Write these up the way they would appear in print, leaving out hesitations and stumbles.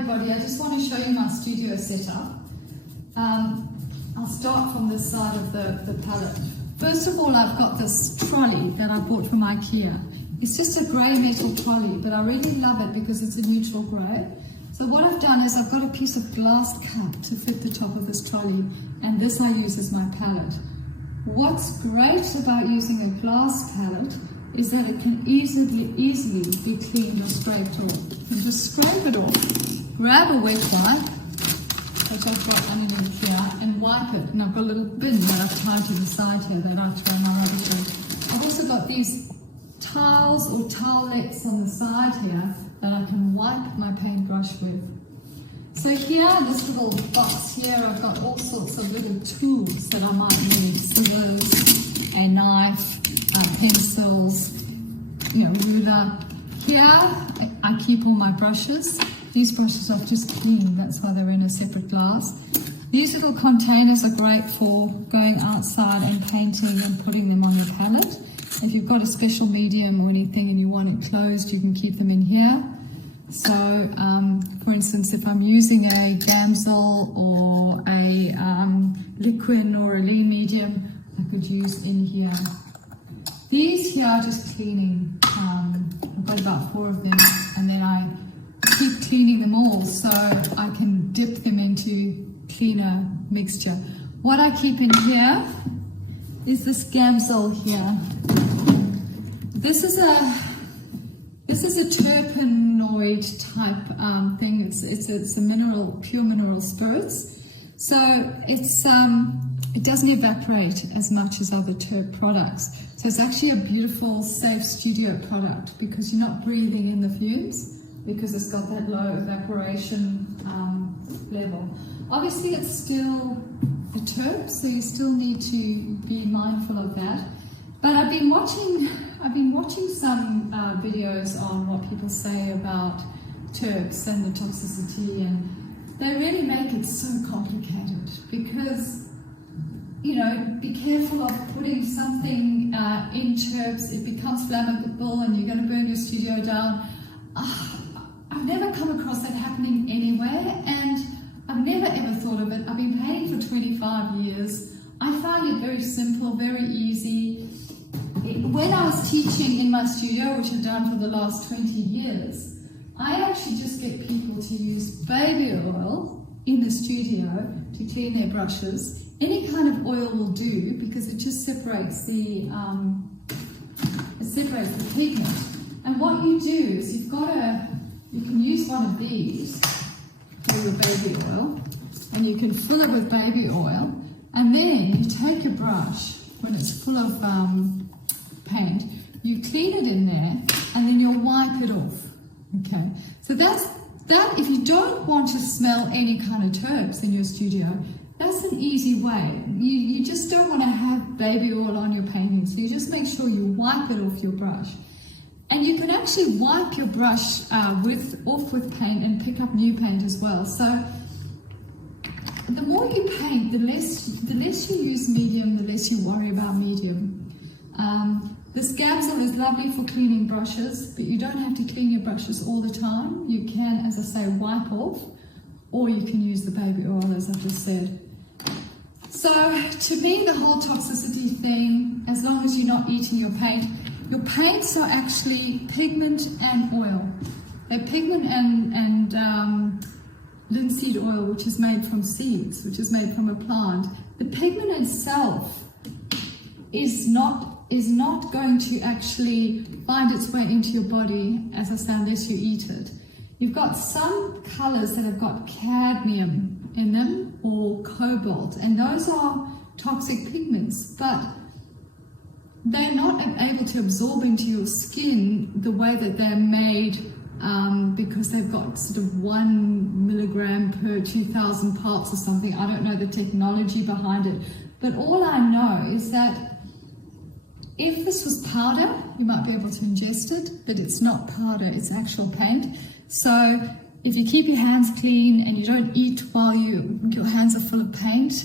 everybody, I just want to show you my studio setup. I'll start from this side of the palette. First of all, I've got this trolley that I bought from IKEA. It's just a grey metal trolley, but I really love it because it's a neutral grey. So what I've done is I've got a piece of glass cup to fit the top of this trolley, and this I use as my palette. What's great about using a glass palette is that it can easily be cleaned or scraped off. You can just scrape it off, grab a wet wipe, which I've got underneath here, and wipe it. And I've got a little bin that I've tied to the side here that I throw my rubbish in. I've also got these tiles or towelettes on the side here that I can wipe my paintbrush with. So here, in this little box here, I've got all sorts of little tools that I might need. Scissors, a knife, pencils, ruler. Here, I keep all my brushes. These brushes I've just cleaned, that's why they're in a separate glass. These little containers are great for going outside and painting and putting them on the palette. If you've got a special medium or anything and you want it closed, you can keep them in here. So, for instance, if I'm using a damsel or a liquid or a lean medium, I could use in here. These here are just cleaning. I've got about 4 of them, and then I keep cleaning them all so I can dip them into cleaner mixture. What I keep in here is this gamsol here. This is a terpenoid type thing. It's a mineral, pure mineral spirits. So it doesn't evaporate as much as other terp products. So it's actually a beautiful, safe studio product because you're not breathing in the fumes because it's got that low evaporation level. Obviously, it's still a terp, so you still need to be mindful of that. But I've been watching some videos on what people say about terps and the toxicity, and they really make it so complicated because, be careful of putting something in terps. It becomes flammable and you're going to burn your studio down. I've never come across that happening anywhere, and I've never ever thought of it. I've been painting for 25 years. I find it very simple, very easy. When I was teaching in my studio, which I've done for the last 20 years, I actually just get people to use baby oil in the studio to clean their brushes. Any kind of oil will do because it just separates the pigment. And what you do is you can use one of these for your baby oil, and you can fill it with baby oil, and then you take your brush when it's full of paint, you clean it in there, and then you'll wipe it off. Okay, so that's that. If you don't want to smell any kind of terps in your studio, that's an easy way. You just don't want to have baby oil on your painting, so you just make sure you wipe it off your brush. And you can actually wipe your brush off with paint and pick up new paint as well. So the more you paint, the less you use medium, the less you worry about medium. This gamsol is lovely for cleaning brushes, but you don't have to clean your brushes all the time. You can, as I say, wipe off, or you can use the baby oil, as I've just said. So to me, the whole toxicity thing, as long as you're not eating your paints are actually pigment and oil. They're pigment and linseed oil, which is made from seeds, which is made from a plant. The pigment itself is not going to actually find its way into your body, as I say, unless you eat it. You've got some colors that have got cadmium in them or cobalt, and those are toxic pigments, but they're not able to absorb into your skin the way that they're made because they've got sort of 1 milligram per 2,000 parts or something. I don't know the technology behind it, but all I know is that if this was powder, you might be able to ingest it, but it's not powder, it's actual paint. So if you keep your hands clean and you don't eat while your hands are full of paint,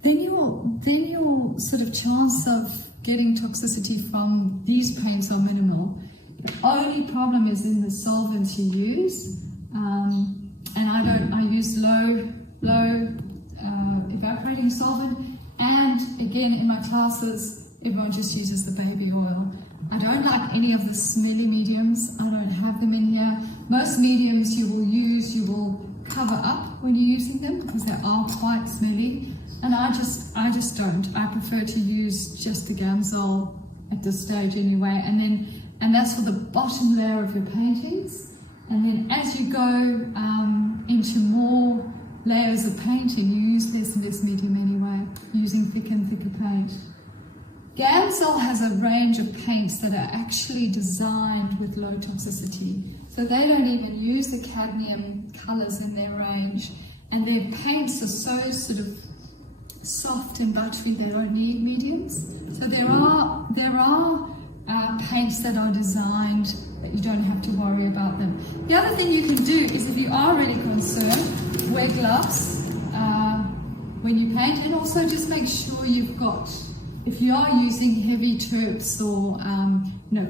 then your sort of chance of getting toxicity from these paints are minimal. The only problem is in the solvents you use, and low evaporating solvent. And again, in my classes, everyone just uses the baby oil. I don't like any of the smelly mediums. I don't have them in here. Most mediums you will cover up when you're using them because they are quite smelly. And I just don't. I prefer to use just the Gamsol at this stage anyway. And that's for the bottom layer of your paintings. And then as you go into more layers of painting, you use less and less medium anyway, using thicker and thicker paint. Gamsol has a range of paints that are actually designed with low toxicity. So they don't even use the cadmium colours in their range. And their paints are so sort of soft and buttery, they don't need mediums. So there are paints that are designed that you don't have to worry about them. The other thing you can do is, if you are really concerned, wear gloves when you paint, and also just make sure you've got, if you are using heavy terps or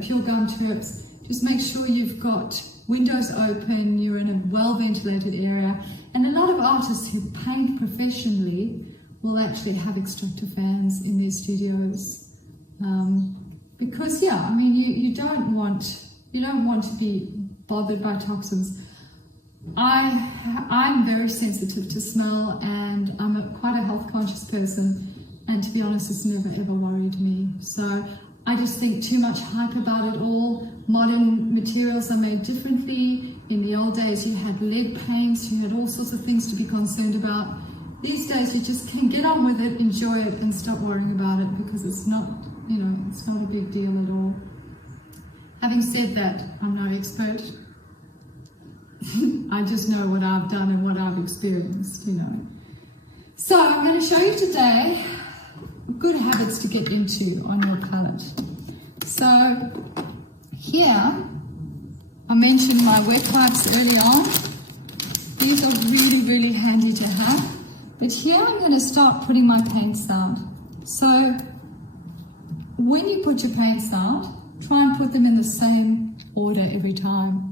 pure gum terps, just make sure you've got windows open, you're in a well-ventilated area. And a lot of artists who paint professionally will actually have extractor fans in their studios. Because you don't want to be bothered by toxins. I'm very sensitive to smell, and I'm quite a health conscious person, and to be honest, it's never ever worried me. So I just think too much hype about it all. Modern materials are made differently. In the old days you had lead paints, you had all sorts of things to be concerned about. These days you just can get on with it, enjoy it, and stop worrying about it, because it's not a big deal at all. Having said that, I'm no expert. I just know what I've done and what I've experienced, So I'm going to show you today good habits to get into on your palette. So here, I mentioned my wet wipes early on. These are really, really handy to have. But here I'm going to start putting my paints out. So when you put your paints out, try and put them in the same order every time,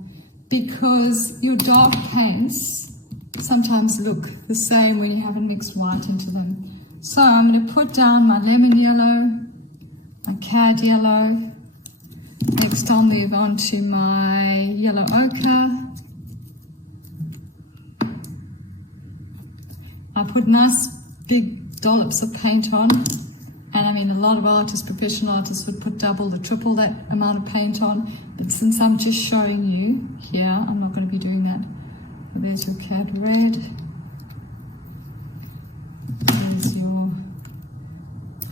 because your dark paints sometimes look the same when you haven't mixed white into them. So I'm going to put down my lemon yellow, my cad yellow. Next I'll move on to my yellow ochre. I put nice big dollops of paint on. And I mean, a lot of artists, professional artists, would put double or triple that amount of paint on. But since I'm just showing you here, I'm not going to be doing that. So there's your cad red. There's your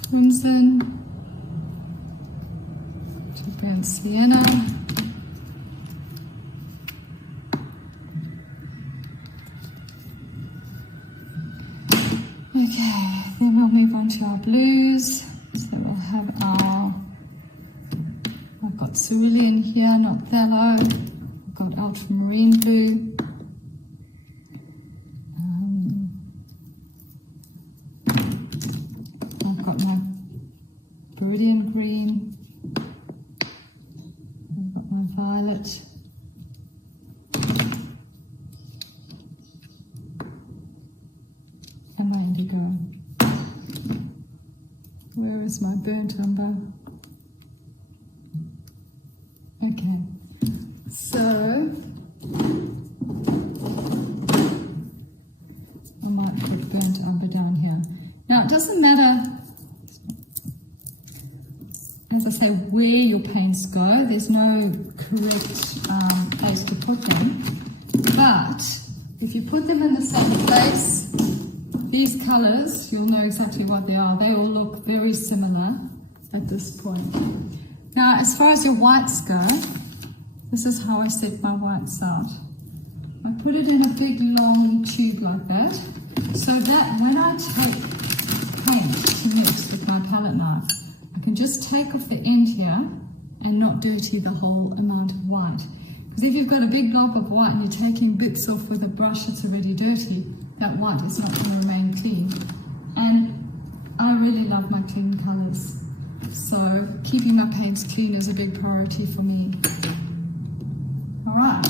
crimson. To burnt sienna. Okay, then we'll move on to our blues. So we'll have I've got cerulean here, not phthalo. I've got ultramarine blue. I've got my Viridian green. I've got my violet. And my indigo. Where is my burnt umber? Okay, so I might put burnt umber down here. Now it doesn't matter, as I say, where your paints go. There's no correct place to put them. But if you put them in the same place, these colours, you'll know exactly what they are. They all look very similar at this point. Now, as far as your whites go, this is how I set my whites out. I put it in a big long tube like that, so that when I take paint to mix with my palette knife, I can just take off the end here and not dirty the whole amount of white. Because if you've got a big blob of white and you're taking bits off with a brush that's already dirty, that white is not going to remain clean. And I really love my clean colours. So keeping my paints clean is a big priority for me. All right.